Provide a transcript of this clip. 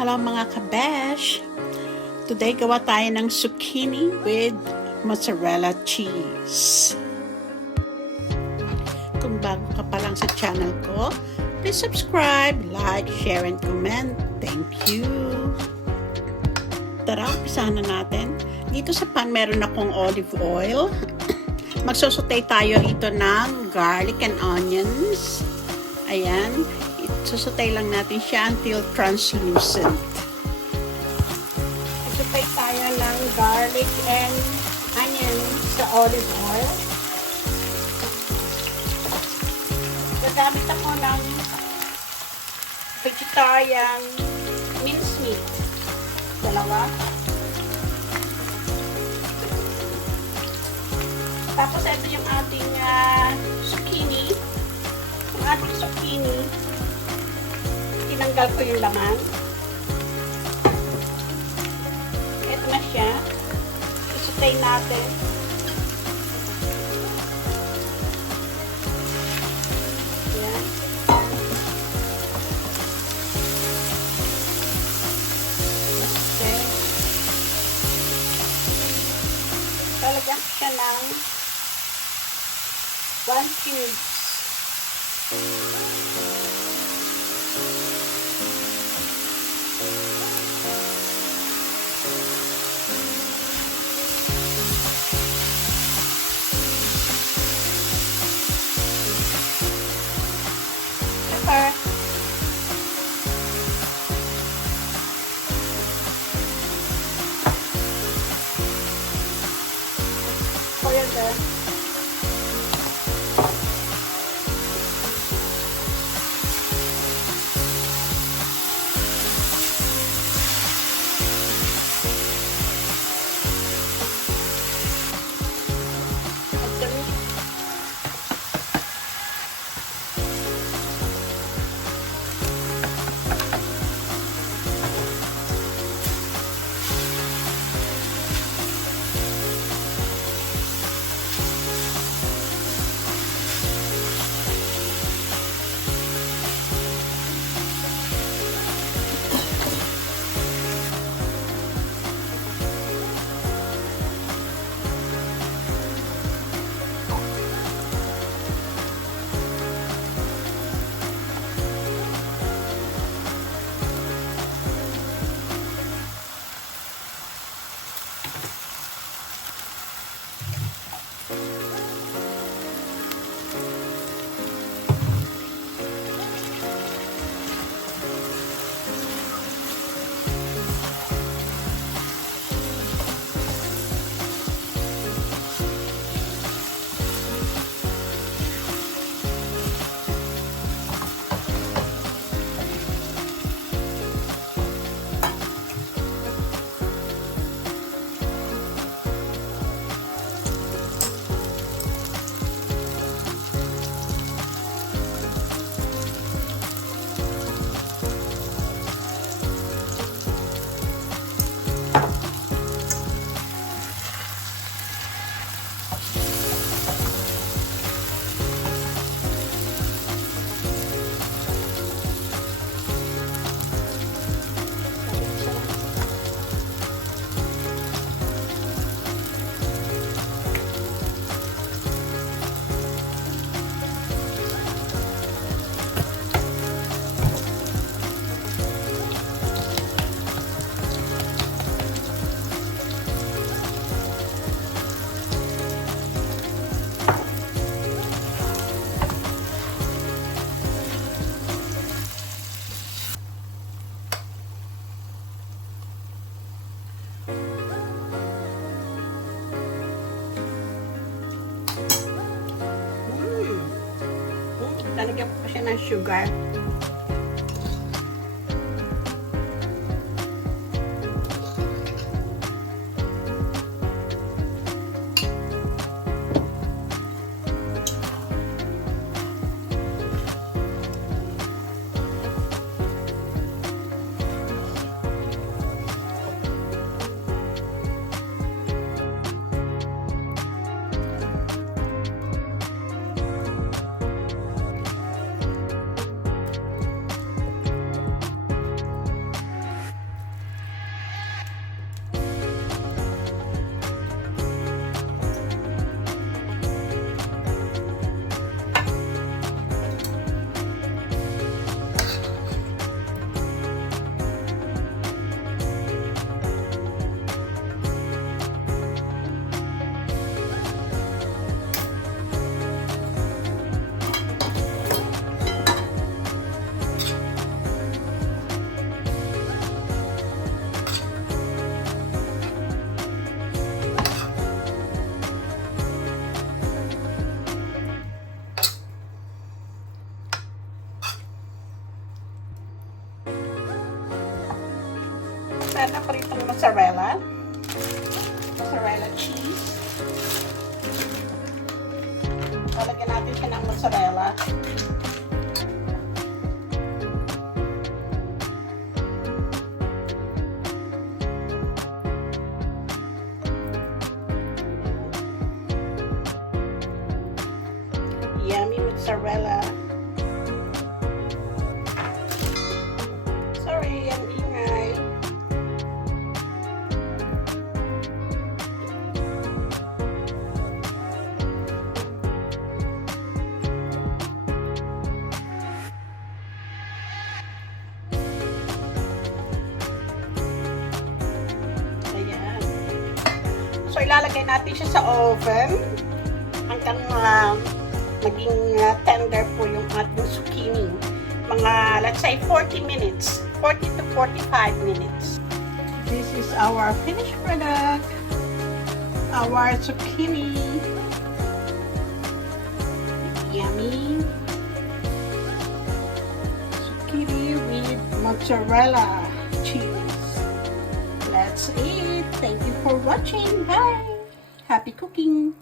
Hello mga kabesh! Today gawa tayo ng zucchini with mozzarella cheese. Kung bago ka pa lang sa channel ko, please subscribe, like, share, and comment. Thank you! Tara, umpisahan na natin. Dito sa pan meron akong olive oil. Magsusutay tayo rito ng garlic and onions. Ayan. Susutay lang natin siya until translucent. Susutay tayo ng garlic and onion sa olive oil. Gagamit ako ng vegetarian mincemeat. Dalawa. Tapos ito yung ating zucchini. Yung ating zucchini, tinanggal ko yung laman. Ito na siya. Isutay natin. Ayan. Okay. Talagyan ko siya ng 1 cube. Pepper. Coriander. Talagyan ko pa siya ng sugar. meron ako rito mozzarella. Mozzarella cheese. Lalagyan natin siya ng mozzarella. Yummy mozzarella. Sorry, ang ingay. Ayan. So, ilalagay natin siya sa oven hanggang maging tender po yung ating zucchini. Mga, let's say, 40 minutes. 40 to 45 minutes. This is our finished product. Our zucchini. Yummy. Zucchini with mozzarella cheese. Let's eat. Thank you for watching. Bye. Happy cooking.